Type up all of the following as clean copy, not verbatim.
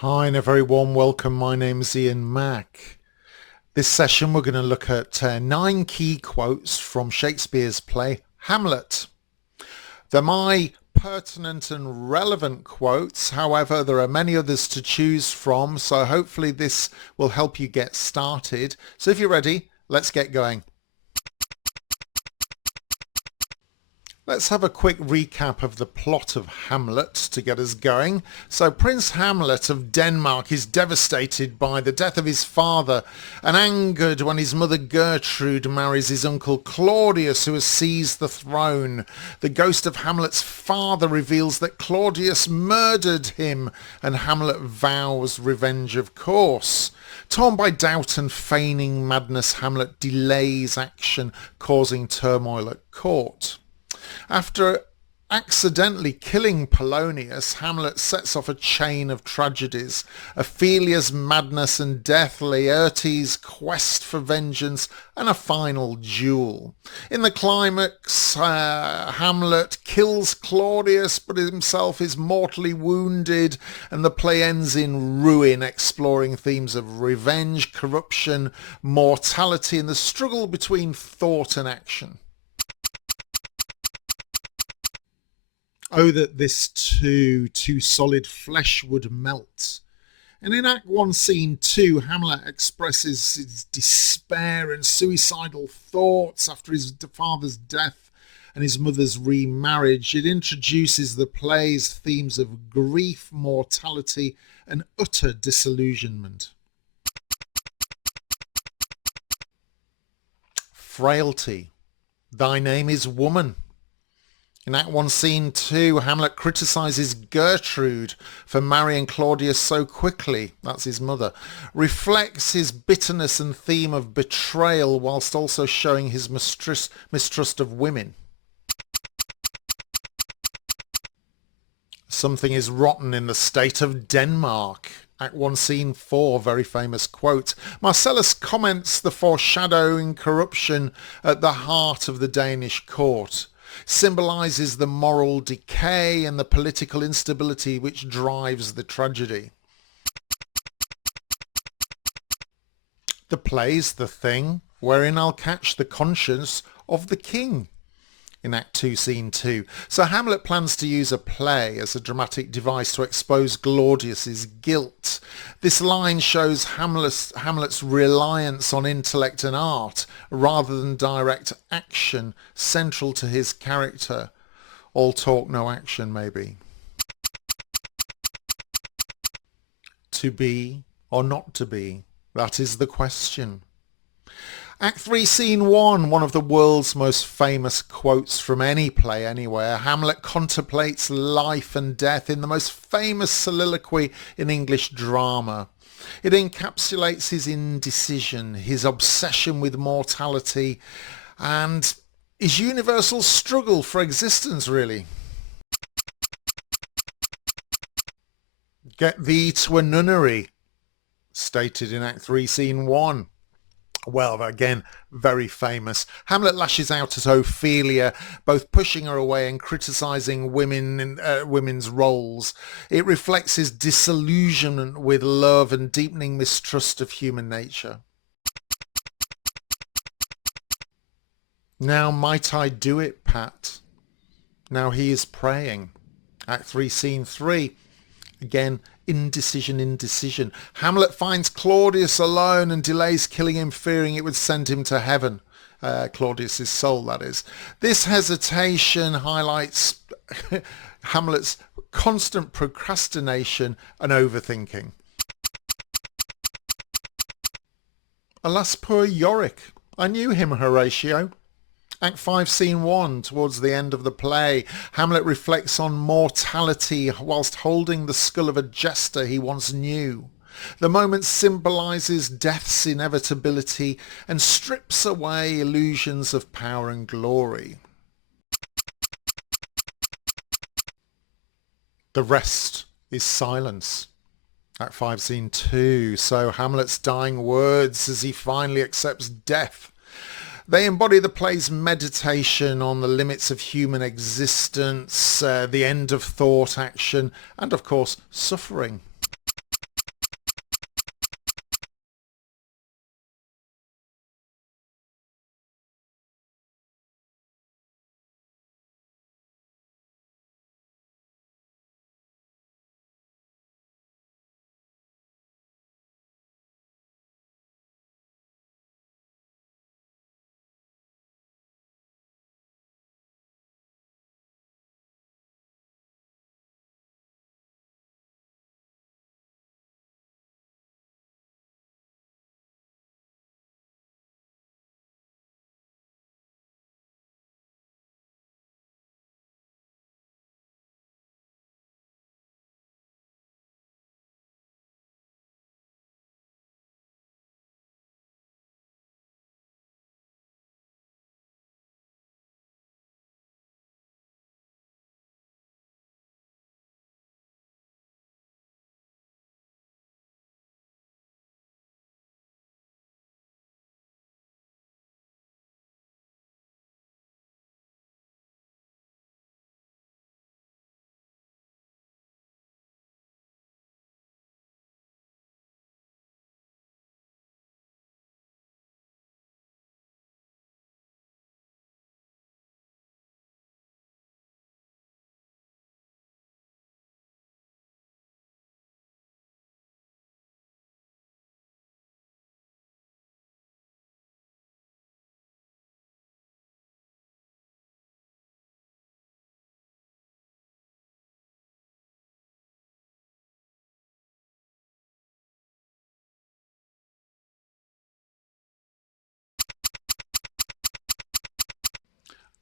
Hi and a very warm welcome. My name's Ian Mack. This session we're going to look at 9 key quotes from Shakespeare's play Hamlet. They're my pertinent and relevant quotes. However, there are many others to choose from, so hopefully this will help you get started. So if you're ready, let's get going. Let's have a quick recap of the plot of Hamlet to get us going. So Prince Hamlet of Denmark is devastated by the death of his father and angered when his mother Gertrude marries his uncle Claudius, who has seized the throne. The ghost of Hamlet's father reveals that Claudius murdered him, and Hamlet vows revenge, of course. Torn by doubt and feigning madness, Hamlet delays action, causing turmoil at court. After accidentally killing Polonius, Hamlet sets off a chain of tragedies: Ophelia's madness and death, Laertes' quest for vengeance, and a final duel. In the climax, Hamlet kills Claudius, but himself is mortally wounded, and the play ends in ruin, exploring themes of revenge, corruption, mortality, and the struggle between thought and action. Oh, that this too solid flesh would melt. And in Act 1, Scene 2, Hamlet expresses his despair and suicidal thoughts after his father's death and his mother's remarriage. It introduces the play's themes of grief, mortality, and utter disillusionment. Frailty. Thy name is woman. In Act 1, Scene 2, Hamlet criticises Gertrude for marrying Claudius so quickly, that's his mother, reflects his bitterness and theme of betrayal whilst also showing his mistrust of women. Something is rotten in the state of Denmark. Act 1, Scene 4, very famous quote. Marcellus comments the foreshadowing corruption at the heart of the Danish court, symbolises the moral decay and the political instability which drives the tragedy. The play's The Thing, wherein I'll catch the conscience of the king. In Act 2, Scene 2. So Hamlet plans to use a play as a dramatic device to expose Claudius's guilt. This line shows Hamlet's reliance on intellect and art rather than direct action, central to his character. All talk, no action, maybe. To be or not to be? That is the question. Act 3, Scene 1, one of the world's most famous quotes from any play anywhere. Hamlet contemplates life and death in the most famous soliloquy in English drama. It encapsulates his indecision, his obsession with mortality, and his universal struggle for existence, really. Get thee to a nunnery, stated in Act 3, Scene 1. Well, again, very famous. Hamlet lashes out at Ophelia, both pushing her away and criticising women's roles. It reflects his disillusionment with love and deepening mistrust of human nature. Now might I do it, Pat? Now he is praying. Act 3, Scene 3. Again, indecision. Hamlet finds Claudius alone and delays killing him, fearing it would send him to heaven. Claudius's soul, that is. This hesitation highlights Hamlet's constant procrastination and overthinking. Alas, poor Yorick. I knew him, Horatio. Act 5, Scene 1, towards the end of the play, Hamlet reflects on mortality whilst holding the skull of a jester he once knew. The moment symbolises death's inevitability and strips away illusions of power and glory. The rest is silence. Act 5, Scene 2, so Hamlet's dying words as he finally accepts death. They embody the play's meditation on the limits of human existence, the end of thought, action, and of course, suffering.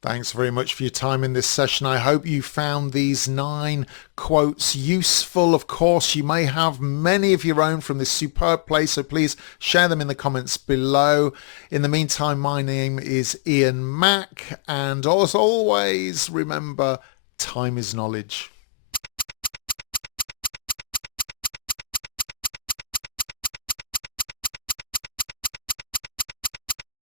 Thanks very much for your time in this session. I hope you found these 9 quotes useful. Of course, you may have many of your own from this superb play, so please share them in the comments below. In the meantime, my name is Ian Mack, and as always, remember, time is knowledge.